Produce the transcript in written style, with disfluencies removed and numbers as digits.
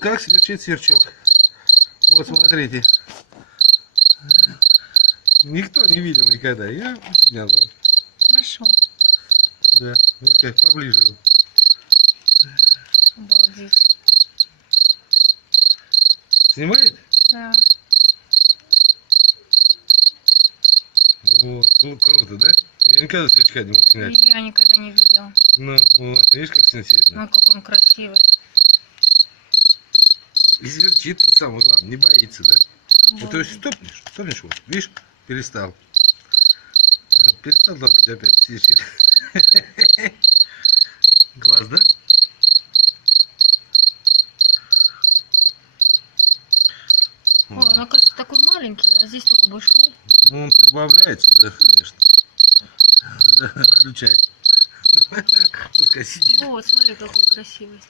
как сверчит сверчок. Вот смотрите. Никто не видел никогда. Я снял его. Нашел. Да, вот как поближе. Обалдеть. Снимает? Да. Вот, круто, да? Я никогда сверчка не мог снять. И я никогда не видела. Ну, вот, видишь, как сенситивно. Ой, как он красивый. И сверчит, самое главное, не боится, да? Вот, то есть стопнешь, вот, видишь, перестал. Перестал лапать, опять сверчит. Глаз, да? Ой, он, оказывается, такой маленький, а здесь такой большой. Ну, он прибавляется, да, конечно. Да, включай. Пускай сидит. Вот, смотри, какой красивый.